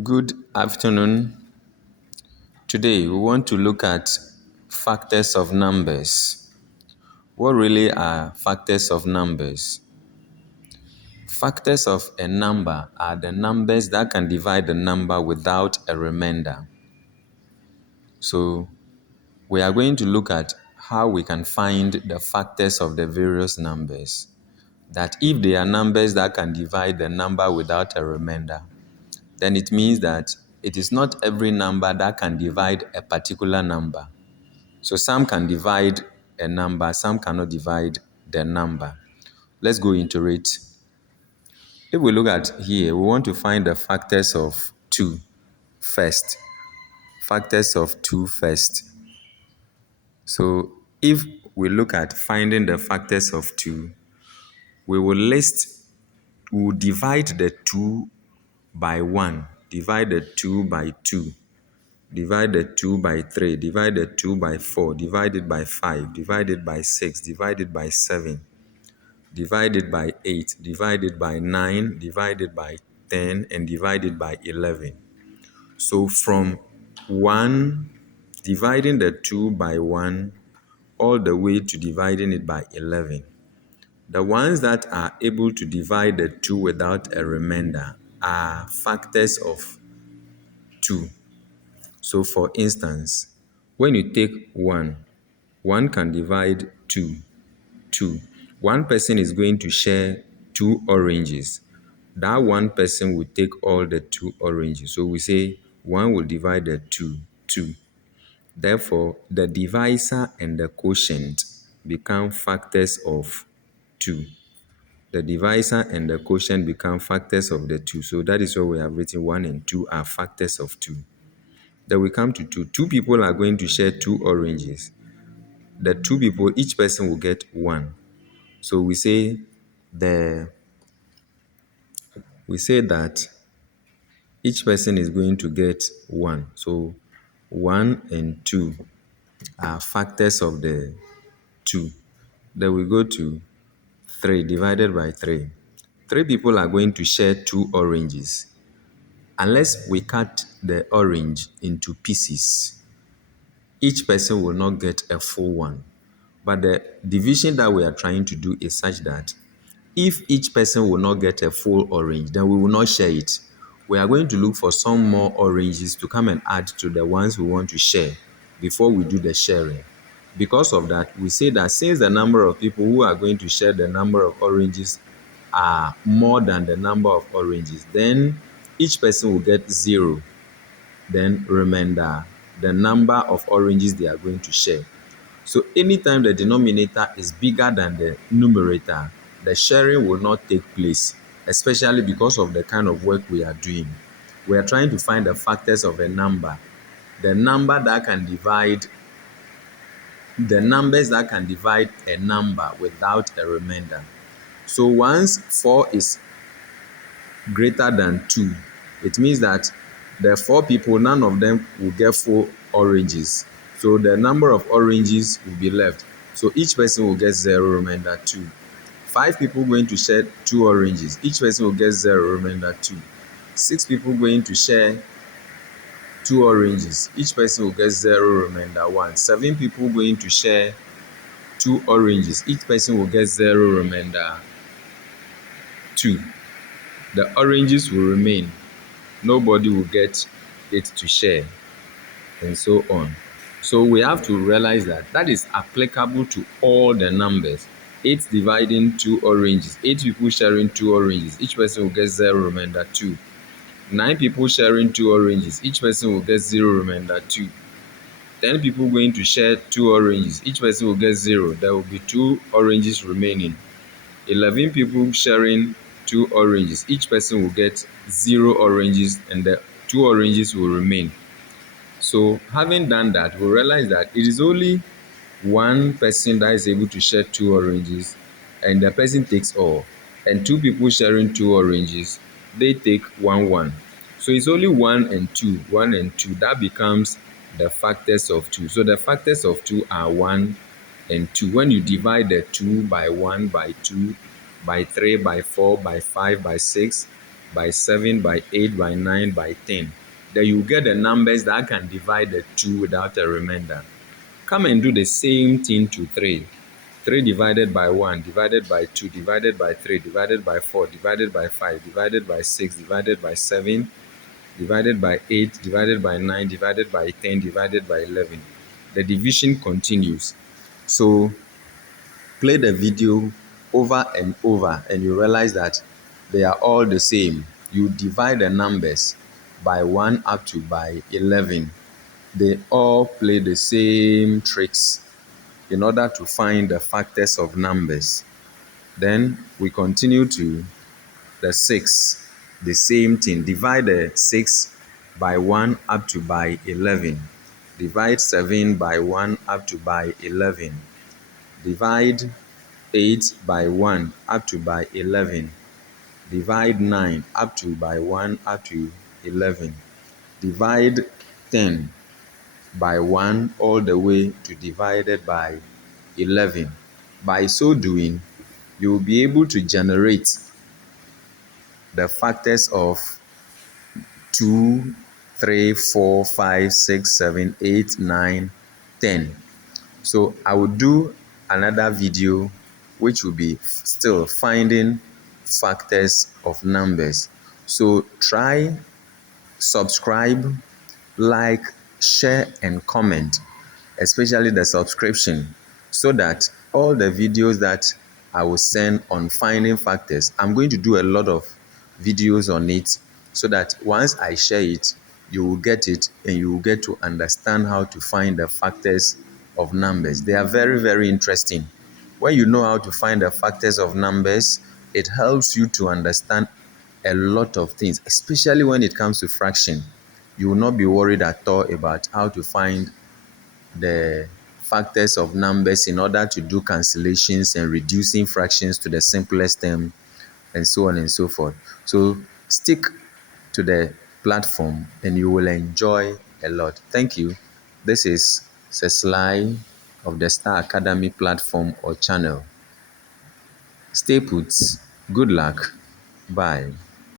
Good afternoon. Today we want to look at factors of numbers. What really are factors of numbers? Factors of a number are the numbers that can divide the number without a remainder. So we are going to look at how we can find the factors of the various numbers. That if they are numbers that can divide the number without a remainder, then it means that it is not every number that can divide a particular number. So some can divide a number, some cannot divide the number. Let's go into it. If we look at here, we want to find the factors of 2 first. Factors of 2 first. So if we look at finding the factors of 2, we will divide the 2 by 1, divide the 2 by 2, divide the 2 by 3, divide the 2 by 4, divide it by 5, divide it by 6, divide it by 7, divide it by 8, divide it by 9, divide it by 10, and divide it by 11. So from 1, dividing the 2 by 1, all the way to dividing it by 11. The ones that are able to divide the 2 without a remainder are factors of 2. So for instance, when you take 1, 1 can divide 2. One person is going to share 2 oranges. That one person will take all the 2 oranges. So we say 1 will divide the 2. Therefore, the divisor and the quotient become factors of 2. The divisor and the quotient become factors of the 2. So that is why we have written 1 and 2 are factors of 2. Then we come to 2. 2 people are going to share 2 oranges. The 2 people, each person will get 1. So we say that each person is going to get 1. So 1 and 2 are factors of the 2. Then we go to 3 divided by 3. 3 people are going to share 2 oranges. Unless we cut the orange into pieces, each person will not get a full one. But the division that we are trying to do is such that if each person will not get a full orange, then we will not share it. We are going to look for some more oranges to come and add to the ones we want to share before we do the sharing. Because of that, we say that since the number of people who are going to share the number of oranges are more than the number of oranges, then each person will get 0. Then remainder, the number of oranges they are going to share. So anytime the denominator is bigger than the numerator, the sharing will not take place, especially because of the kind of work we are doing. We are trying to find the factors of a number, the numbers that can divide a number without a remainder. So once 4 is greater than 2, it means that the 4 people, none of them will get full oranges. So the number of oranges will be left. So each person will get 0, remainder 2. 5 people going to share 2 oranges. Each person will get 0, remainder 2. 6 people going to share 2 oranges. Each person will get 0, remainder 1. 7 people going to share 2 oranges. Each person will get 0, remainder 2. The oranges will remain. Nobody will get it to share, and so on. So we have to realize that is applicable to all the numbers. 8 dividing 2 oranges. 8 people sharing 2 oranges. Each person will get 0, remainder 2. 9 people sharing 2 oranges. Each person will get 0, remainder 2. 10 people going to share 2 oranges. Each person will get 0. There will be 2 oranges remaining. 11 people sharing 2 oranges. Each person will get 0 oranges, and the 2 oranges will remain. So having done that, we realize that it is only one person that is able to share 2 oranges, and the person takes all. And 2 people sharing 2 oranges, they take 1. So it's only 1 and 2. That becomes the factors of 2. So the factors of 2 are 1 and 2. When you divide the 2 by 1, by 2, by 3, by 4, by 5, by 6, by 7, by 8, by 9, by 10. Then you get the numbers that can divide the 2 without a remainder. Come and do the same thing to 3. 3 divided by 1, divided by 2, divided by 3, divided by 4, divided by 5, divided by 6, divided by 7, divided by 8, divided by 9, divided by 10, divided by 11. The division continues. So play the video over and over and you realize that they are all the same. You divide the numbers by 1 up to by 11. They all play the same tricks in order to find the factors of numbers. Then we continue to the 6. The same thing. Divide the 6 by 1 up to by 11. Divide 7 by 1 up to by 11. Divide 8 by 1 up to by 11. Divide 9 up to by 1 up to 11. Divide 10 by 1 all the way to divided by 11. By so doing, you will be able to generate the factors of 2, 3, 4, 5, 6, 7, 8, 9, 10. So I will do another video which will be still finding factors of numbers. So try, subscribe, like, share and comment, especially the subscription, so that all the videos that I will send on finding factors, I'm going to do a lot of videos on it, so that once I share it, you will get it and you will get to understand how to find the factors of numbers. They are very, very interesting. When you know how to find the factors of numbers, it helps you to understand a lot of things, especially when it comes to fraction. You will not be worried at all about how to find the factors of numbers in order to do cancellations and reducing fractions to the simplest term and so on and so forth. So stick to the platform and you will enjoy a lot. Thank you. This is Cecily of the Star Academy platform or channel. Stay put. Good luck. Bye.